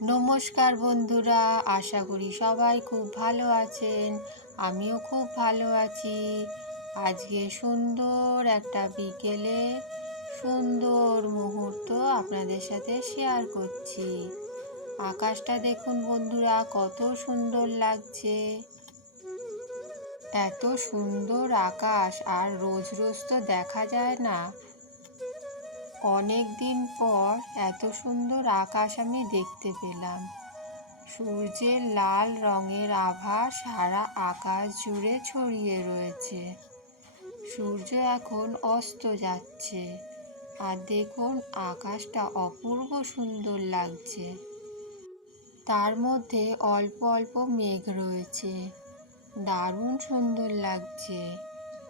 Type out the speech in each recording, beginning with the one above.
নমস্কার বন্ধুরা, আশা করি সবাই খুব ভালো আছেন, আমিও খুব ভালো আছি। আজকে সুন্দর একটা বিকেলে সুন্দর মুহূর্ত আপনাদের সাথে শেয়ার করছি। আকাশটা দেখুন বন্ধুরা, কত সুন্দর লাগছে। এত সুন্দর আকাশ, আর রোজ রোজ তো দেখা যায় না। অনেক দিন পর এত সুন্দর আকাশ আমি দেখতে পেলাম। সূর্যের লাল রঙের আভা সারা আকাশ জুড়ে ছড়িয়ে রয়েছে। সূর্য এখন অস্ত যাচ্ছে। আর দেখুন, আকাশটা অপূর্ব সুন্দর লাগছে। তার মধ্যে অল্প অল্প মেঘ রয়েছে। দারুণ সুন্দর লাগছে।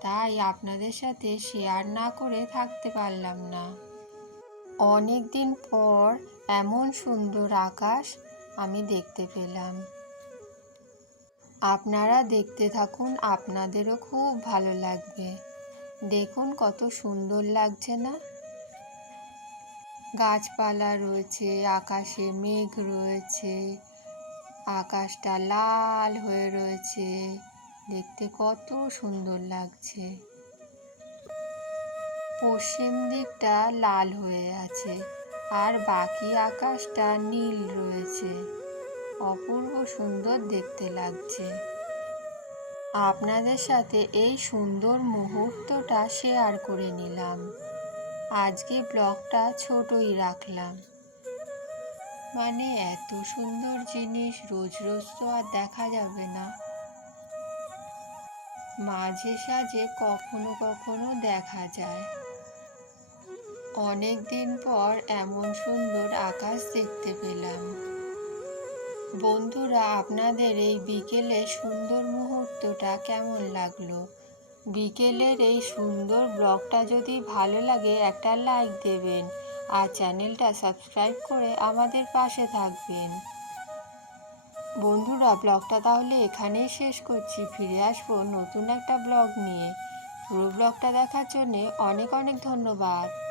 তাই আপনাদের সাথে শেয়ার না করে থাকতে পারলাম না। অনেক দিন পর এমন সুন্দর আকাশ আমি দেখতে পেলাম। আপনারা দেখতে থাকুন, আপনাদেরও খুব ভালো লাগবে। দেখুন কত সুন্দর লাগছে না? গাছপালা রয়েছে, আকাশে মেঘ রয়েছে, আকাশটা লাল হয়ে রয়েছে। দেখতে কত সুন্দর লাগছে। পশ্চিম দিকটা লাল হয়ে আছে আর বাকি আকাশটা নীল রয়েছে। অপূর্ব সুন্দর দেখতে লাগছে। আপনাদের সাথে এই সুন্দর মুহূর্তটা শেয়ার করে নিলাম। আজকে ব্লগটা ছোটই রাখলাম। মানে এত সুন্দর জিনিস রোজ রোজ তো আর দেখা যাবে না। মাঝে সাঝে কখনো কখনো দেখা যায়। অনেক দিন পর এমন সুন্দর আকাশ দেখতে পেলাম। বন্ধুরা, আপনাদের এই বিকেলে সুন্দর মুহূর্তটা কেমন লাগল? বিকেলের এই সুন্দর ব্লগটা যদি ভালো লাগে, একটা লাইক দেবেন আর চ্যানেলটা সাবস্ক্রাইব করে আমাদের পাশে থাকবেন। বন্ধুরা, ব্লগটা তাহলে এখানেই শেষ করছি। ফিরে আসব নতুন একটা ব্লগ নিয়ে। পুরো ব্লগটা দেখার জন্যে অনেক অনেক ধন্যবাদ।